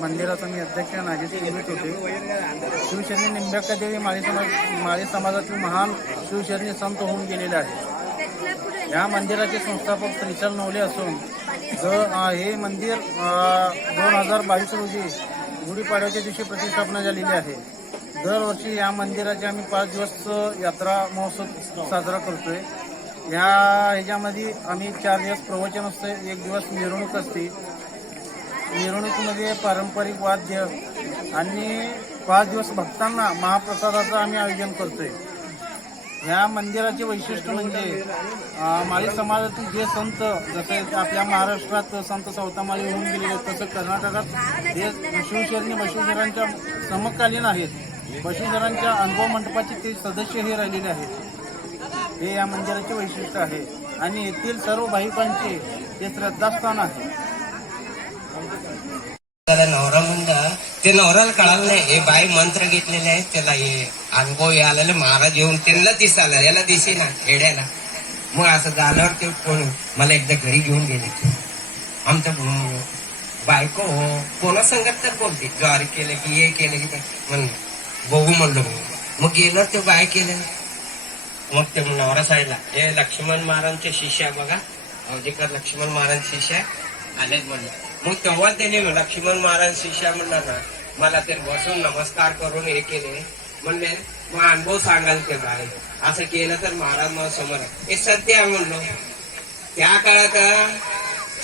मंदिराचा मी अध्यक्ष नागेश निमित होते शिवशरणी निंबक्का देवी माळी समाज माळी समाजातील महान शिवशरणी संत होऊन गेलेले आहेत. या मंदिराचे संस्थापक श्रीचल नवले असून ज हे मंदिर दोन हजार बावीस रोजी गुढीपाडव्याच्या दिवशी प्रतिष्ठापना झालेली आहे. दरवर्षी या मंदिराची आम्ही पाच दिवस यात्रा महोत्सव साजरा करतोय. या ह्याच्यामध्ये आम्ही चार दिवस प्रवचन असते एक दिवस मिरवणूक असते. मिरवणुकीमध्ये पारंपरिक वाद्य आणि पाच दिवस भक्तांना महाप्रसादाचं आम्ही आयोजन करतोय. या मंदिराचे वैशिष्ट्य म्हणजे माळी समाजातील जे संत जसे आपल्या महाराष्ट्रात संत सवतामाळी होऊन गेले तसं कर्नाटकात हे शिवशरणी बसवेश्वरांच्या समकालीन आहेत बसवेश्वरांच्या अनुभव मंडपाचे ते सदस्य हे राहिलेले आहेत. हे या मंदिराचे वैशिष्ट्य आहे. आणि येथील सर्व भाविकांचे हे श्रद्धास्थान आहे. नवरा मुंडा ते नवऱ्याला कळालं नाही. हे बाई मंत्र घेतलेले आहेत त्याला हे अनुभव हे आलेले महाराज येऊन त्यांना दिसायला याला दिसे ना येड्याला. मग असं झाल्यावर ते कोण मला एकदा घरी घेऊन गेले. आमचं बायको बायको कोणा संगत तर बोलते ज्वारी केलं की हे केलं की म्हण बघू म्हणलं मग गेलं ते बाय केलं मग ते नवरा साईडला हे लक्ष्मण महाराजचे शिष्य आहे बघा. अवधिकर लक्ष्मण महाराज शिष्य आलेत म्हणलं. मग तेव्हा त्याने लक्ष्मण महाराज शिष्य म्हणला ना मला ते बसून नमस्कार करून हे केले. म्हणले मग अनुभव सांगाल ते बाय असं केलं तर महाराज मग समोर आहे. हे सत्य आहे म्हणलो. त्या काळात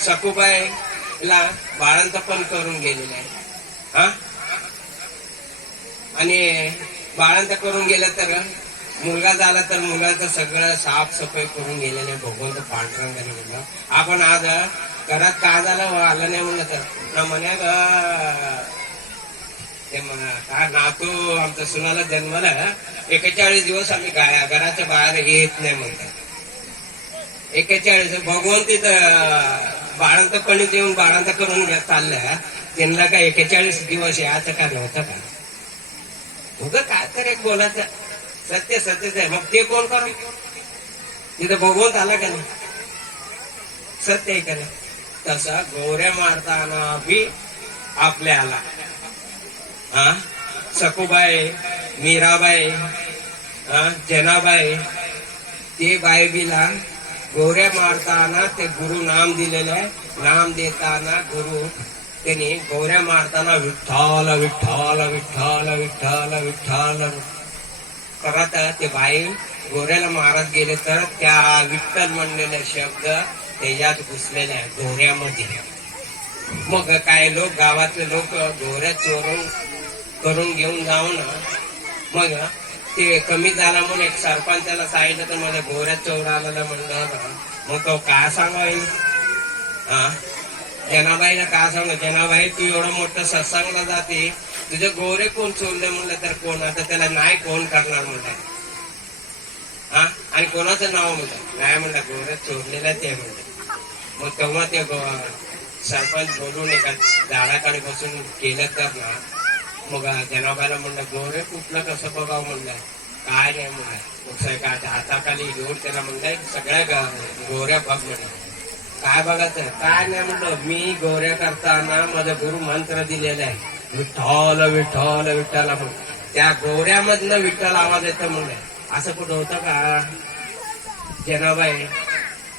सखुबाईला बाळांत पण करून गेलेलं आहे. हा? आणि बाळांत करून गेलं तर मुलगा झाला तर मुलाचं सगळं साफसफाई करून गेलेले आहे. भगवंत पांढरंगाने म्हणलं आपण आज घरात का झालं आलं नाही म्हणलं तर? ना म्हणे ते म्हणा का नातू आमच्या सुनाला जन्मला एकेचाळीस दिवस आम्ही घराच्या बाहेर येत नाही म्हणतात एकेचाळीस भगवंत तिथं बाळांत कणीत येऊन बाळांत करून घ्या चाललं त्यांना काय एकेचाळीस दिवस याचं का नव्हतं का? उगं काय तर एक बोलायचं. सत्य सत्यच आहे मग ते कोण करू तिथं भगवंत आला का नाही? सत्य आहे का नाही? तसा गोऱ्या मारताना बी आपल्याला. हा? सखूबाई मीराबाई हा? जनाबाई ते बायबीला गोऱ्या मारताना ते गुरु नाम दिलेलं आहे. नाम देताना गुरु त्यांनी गोऱ्या मारताना विठ्ठल विठ्ठल विठ्ठल विठ्ठल विठ्ठल परत ते बाई गोऱ्याला मारत गेले तर त्या विठ्ठल म्हणलेले शब्द त्याच्यात घुसलेले आहे गोऱ्यामध्ये. मग काय लोक गावातले लोक गोऱ्या चोरून करून घेऊन जाऊन मग ते कमी झाला म्हणून एक सरपंचाला सांगितलं तर मला गोऱ्या चोराला म्हणलं मग तो का सांगाय हा जनाबाईला का सांग? जनाबाई तू एवढं मोठं सत्संगला जाते तुझे गोरे कोण चोरले म्हणलं तर कोण? आता त्याला नाही कोण करणार म्हणलं. हा? आणि कोणाचं नाव म्हणलं? नाही म्हणलं गोरे चोरलेलं ते म्हणलं. मग तेव्हा ते सरपंच बोलून एका झाडाकडे बसून केलं तर ना मग जनाबाईला म्हणलं गोरे कुठलं कसं बघाव म्हणलं? काय नाही म्हणलं. मग सगळ्या हाताखाली घेऊन त्याला म्हणलंय सगळ्या गोऱ्या बघ म्हणलं. काय बघायचं? काय नाही म्हणलं. मी गोऱ्या करताना माझा गुरु मंत्र दिलेला आहे. विठ्ठल विठ्ठल विठ्ठल आपण. त्या गोऱ्यामधन विठ्ठल आवाज येतो म्हणून. असं कुठं होतं का? जनाबाई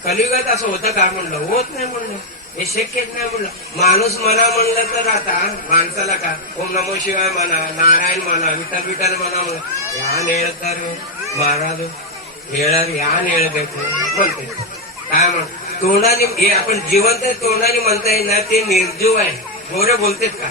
कलिगत असं होतं का म्हणलं? होत नाही म्हणलं. हे शक्यच नाही म्हणलं. माणूस म्हणा म्हणलं तर आता माणसाला का? ओम नमो शिवाय म्हणा नारायण म्हणा विठ्ठल विठ्ठल म्हणा म्हणलं या नेळ तर महाराज नेळर या नेळ देतो म्हणते. काय म्हण? तोंडाने हे आपण जिवंत तोंडाने म्हणता येईल ना ते निर्जीव आहे. गोरे बोलतेत का?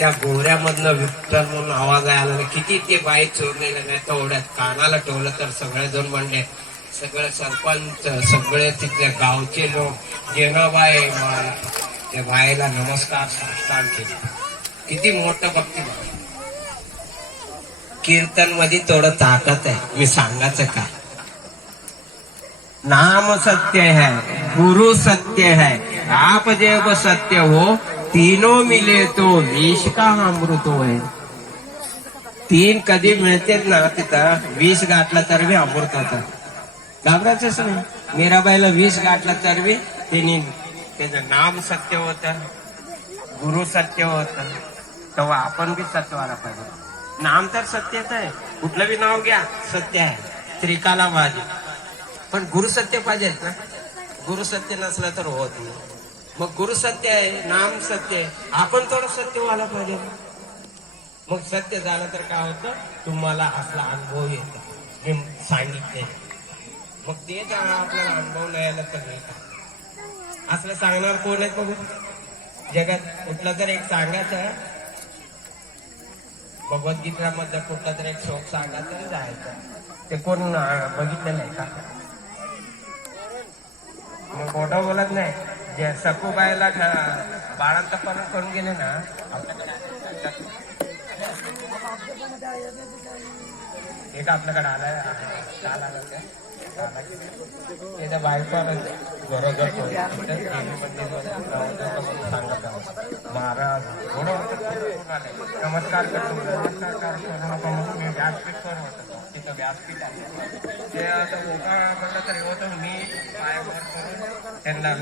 त्या गोऱ्यामधनं विठ्ठल म्हणून आवाज आला नाही. किती ते बाई चोरलेलं नाही तेवढ्यात कानाला ठेवलं तर सगळे जण म्हणले सगळे सरपंच सगळे तिथले गावचे लोक जेनाबाई त्या बाईला नमस्कार साष्टांग केले. किती मोठं भक्ती कीर्तनमध्ये थोडं ताकद आहे. मी सांगायचं का? नाम सत्य है गुरु सत्य है आप जब सत्य हो तीनों मिले तो विष का अमृत होय तीन कधी मिळतेच ना तिथं विष गाठला तर बी अमृत होतं. घाबरायचंच नाही. मीराबाईला विष गाठला तर बी त्यांनी त्याचं नाम सत्य होतं गुरु सत्य होत. तेव्हा आपण बी सत्य व्हायला पाहिजे. नाम तर सत्यच आहे. कुठलं बी नाव घ्या सत्य आहे. त्रिकाला माझी पण गुरु सत्य पाहिजेत ना. गुरु सत्य नसलं तर होत नाही. मग गुरु सत्य आहे नाम सत्य आहे. आपण थोडं सत्य व्हायला पाहिजे. मग सत्य झालं तर काय होतं? तुम्हाला असला अनुभव येतो. जे सांगितले मग ते जर आपल्याला अनुभव नाही आला तर नाही असलं सांगणार कोण आहेत बघू? जगात कुठला तर एक सांगायचं भगवद्गीता मधलं कुठला तर एक शोक सांगा तरी जायचं ते कोण बघितलं बघितलेलं आहे का? मग खोटं बोलत नाही. जे सखूबाईला बाळांतपण करून गेले ना. एक आपल्याकडे आलाय. काल आला त्या त्याच्या बायको घरोघर सांगत महाराज थोडं होतं, नमस्कार करतो. नमस्कार करतो. नका म्हणून मी होतो. तिथं व्यासपीठ आहे. ते आता ओका म्हणलं तर होतं. मी पायावर करून त्यांना